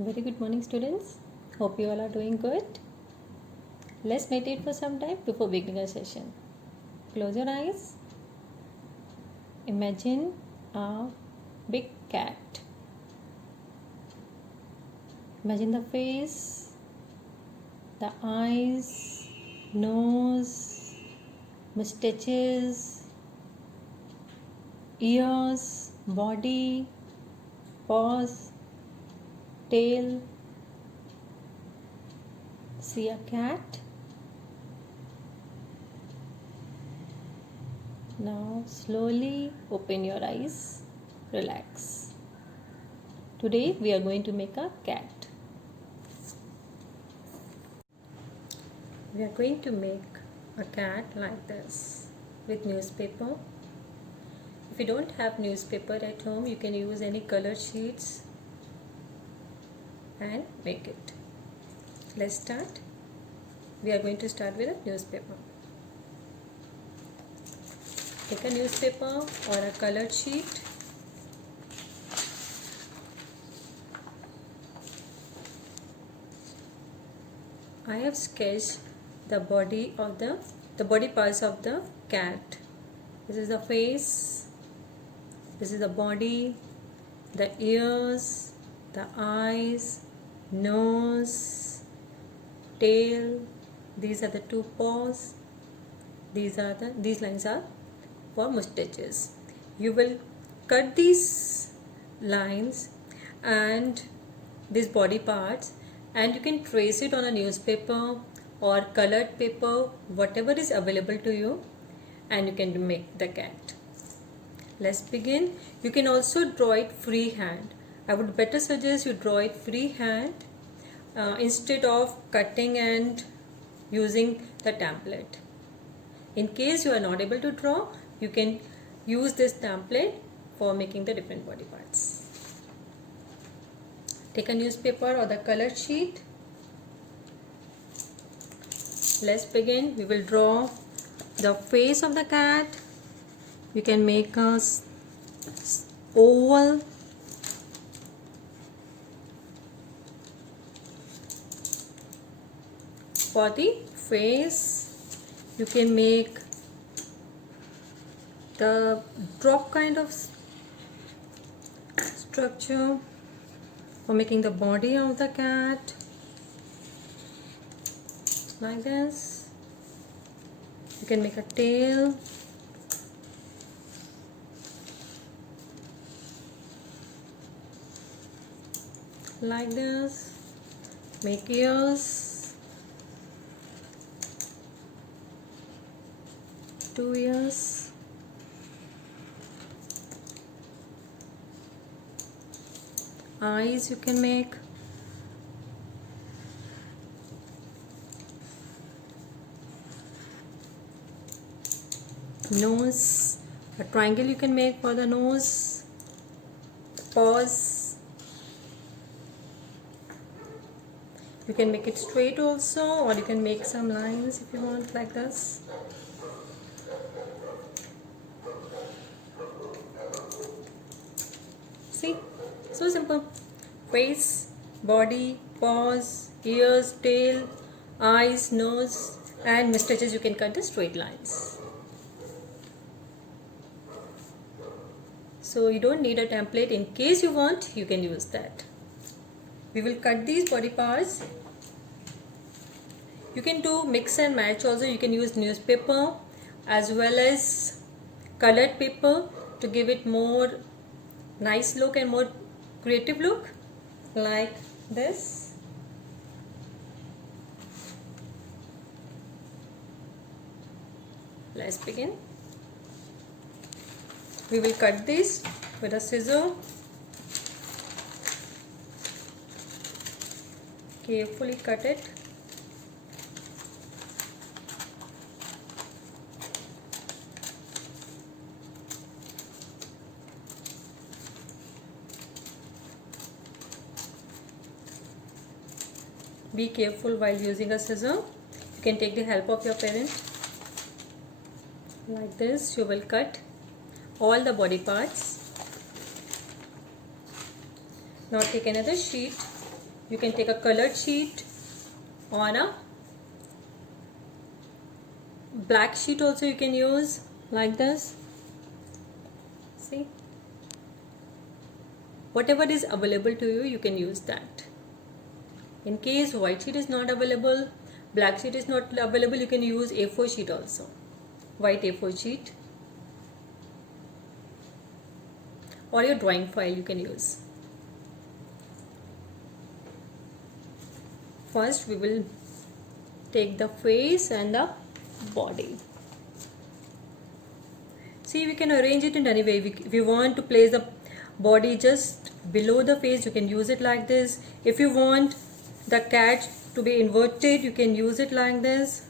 Very good morning, students. Hope you all are doing good. Let's meditate for some time before beginning our session. Close your eyes. Imagine a big cat. Imagine the face, the eyes, nose, mustaches, ears, body, paws, tail. See a cat. Now slowly open your eyes, relax. Today we are going to make a cat. We are going to make a cat like this with newspaper. If you don't have newspaper at home, you can use any color sheets and make it. Let's start. We are going to start with a newspaper. Take a newspaper or a colored sheet. I have sketched the body parts of the cat. This is the face, this is the body, the ears, the eyes, nose, tail. These are the two paws. These lines are for mustaches. You will cut these lines and these body parts, and you can trace it on a newspaper or colored paper, whatever is available to you, and you can make the cat. Let's begin. You can also draw it freehand. I would better suggest you draw it freehand instead of cutting and using the template. In case you are not able to draw, you can use this template for making the different body parts. Take a newspaper or the colored sheet. Let's begin. We will draw the face of the cat. You can make a oval. For the face, you can make the drop kind of structure for making the body of the cat, like this. You can make a tail, like this. Make ears, 2 ears. Eyes you can make. Nose, a triangle you can make for the nose. Paws, you can make it straight also, or you can make some lines if you want, like this. See, so simple. Face, body, paws, ears, tail, eyes, nose, and mustaches. You can cut the straight lines. So you don't need a template. In case you want, you can use that. We will cut these body parts. You can do mix and match also. You can use newspaper as well as colored paper to give it more nice look and more creative look, like this. Let's begin. We will cut this with a scissor. Carefully cut it. Be careful while using a scissor. You can take the help of your parent. Like this, you will cut all the body parts. Now take another sheet You can take a colored sheet or a black sheet also you can use like this. See, whatever is available to you, you can use that. In case white sheet is not available, black sheet is not available, you can use A4 sheet also, white A4 sheet, or your drawing file you can use. First we will take the face and the body. See, we can arrange it in any way. If you want to place the body just below the face, you can use it like this. If you want the cat to be inverted, you can use it like this.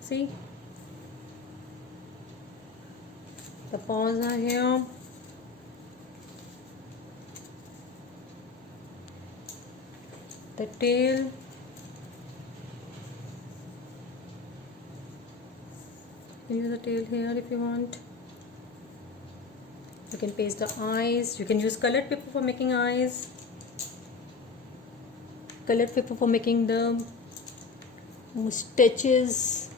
See, the paws are here. The tail. Use the tail here if you want. You can paste the eyes. You can use colored paper for making eyes. Colored paper for making the mustaches.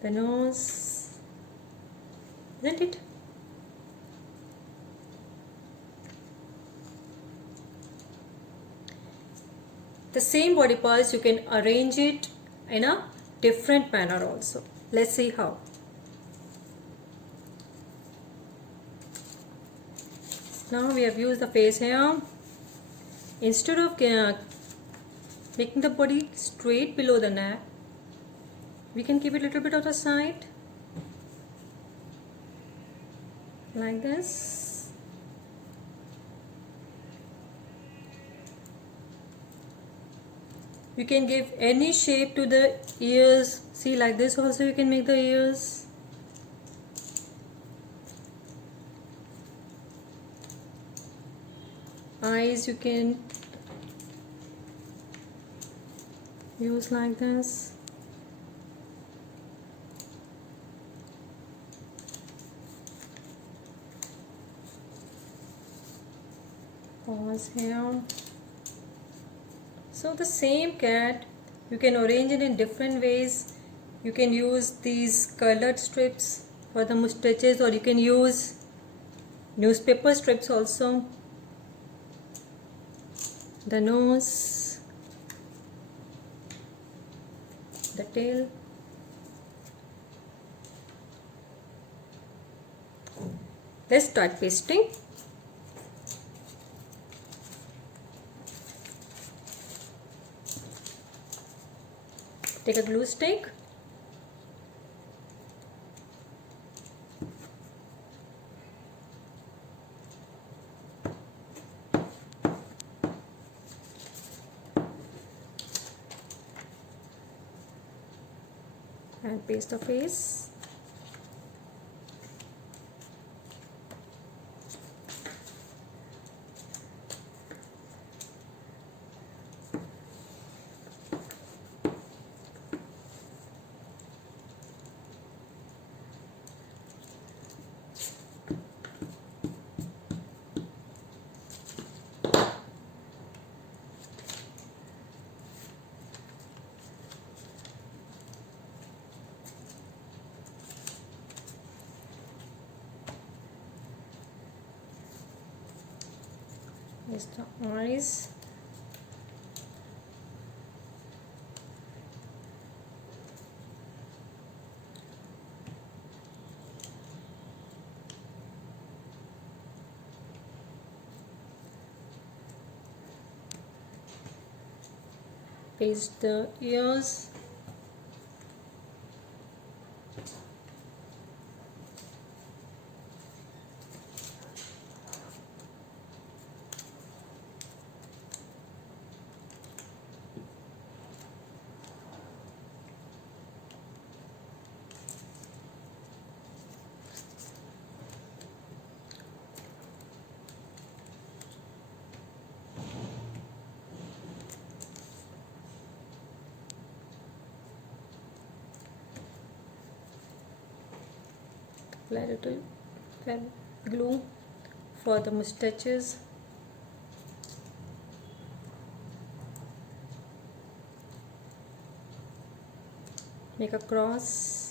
The nose. Isn't it? The same body parts, you can arrange it in a different manner also. Let's see how. Now we have used the face here. Instead of making the body straight below the neck, we can keep it a little bit on the side like this. You can give any shape to the ears. See, like this also you can make the ears. Eyes you can use like this. Paws here. So the same cat, you can arrange it in different ways. You can use these colored strips for the mustaches, or you can use newspaper strips also. The nose, the tail. Let's start pasting. Take a glue stick. And paste the face. Here's the eyes. Paste the ears. apply little glue for the mustaches. Make a cross.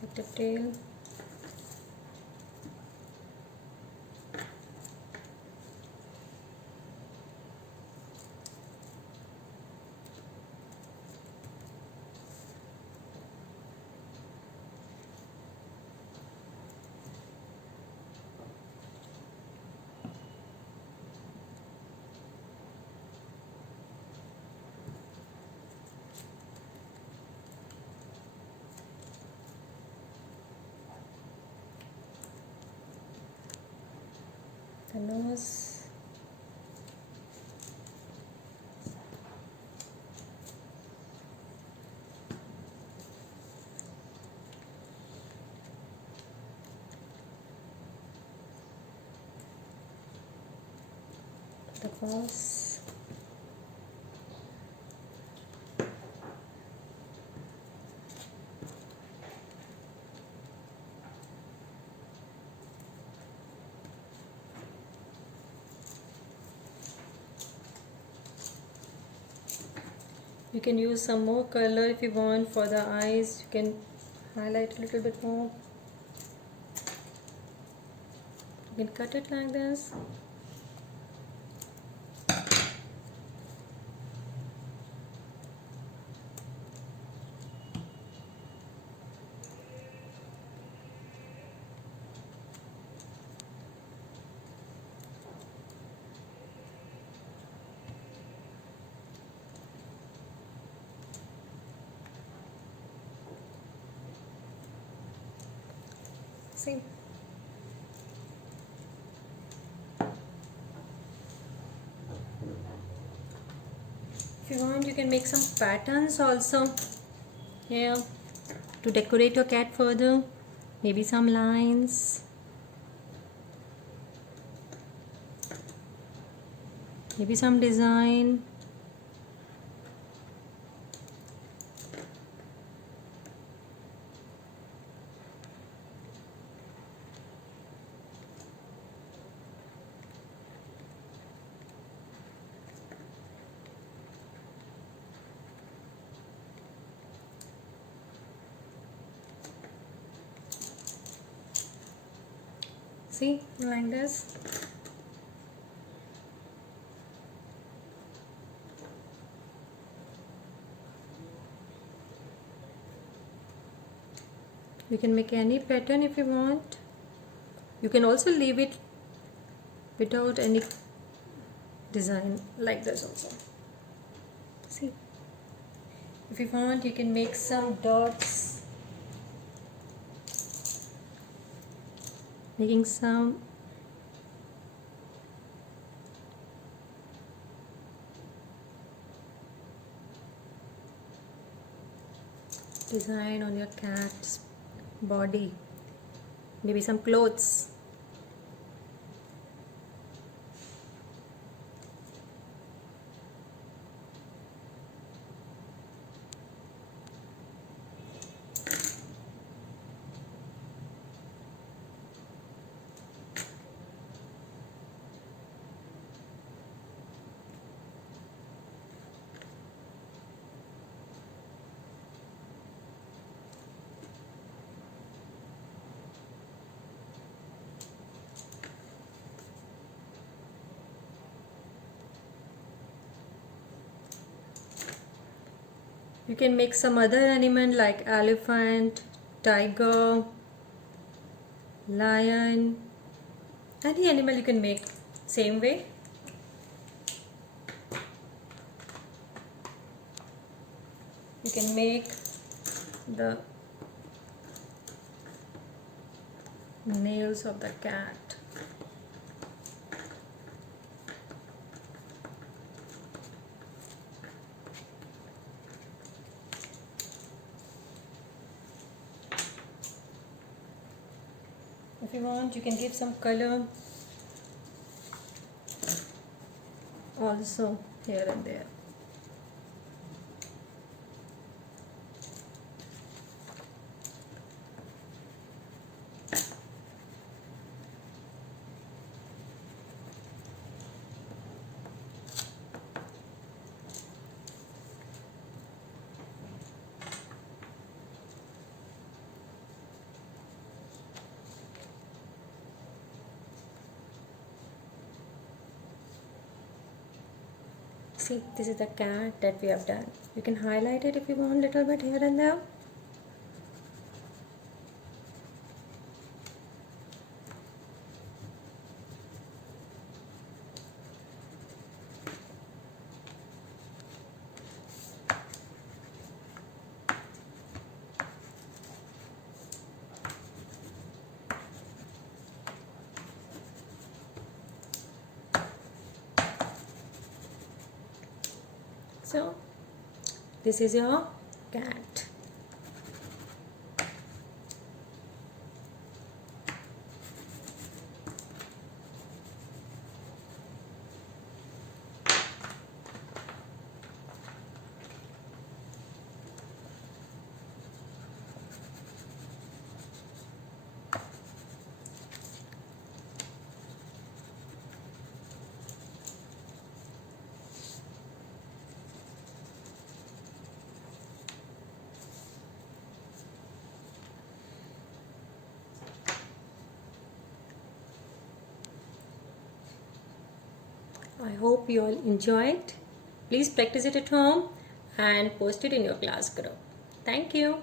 With the tail. The nose. The paws. You can use some more color if you want for the eyes. You can highlight a little bit more. You can cut it like this. See? If you want, you can make some patterns also here to decorate your cat further. Maybe some lines. Maybe some design. See, like this. You can make any pattern if you want. You can also leave it without any design like this also. See, if you want, you can make some dots. Making some design on your cat's body, maybe some clothes. You can make some other animal like elephant, tiger, lion, any animal you can make same way. You can make the nails of the cat. If you want, you can give some color also here and there. See, this is the cat that we have done. You can highlight it if you want, little bit here and there. So, this is your cat. I hope you all enjoyed. Please practice it at home and post it in your class group. Thank you.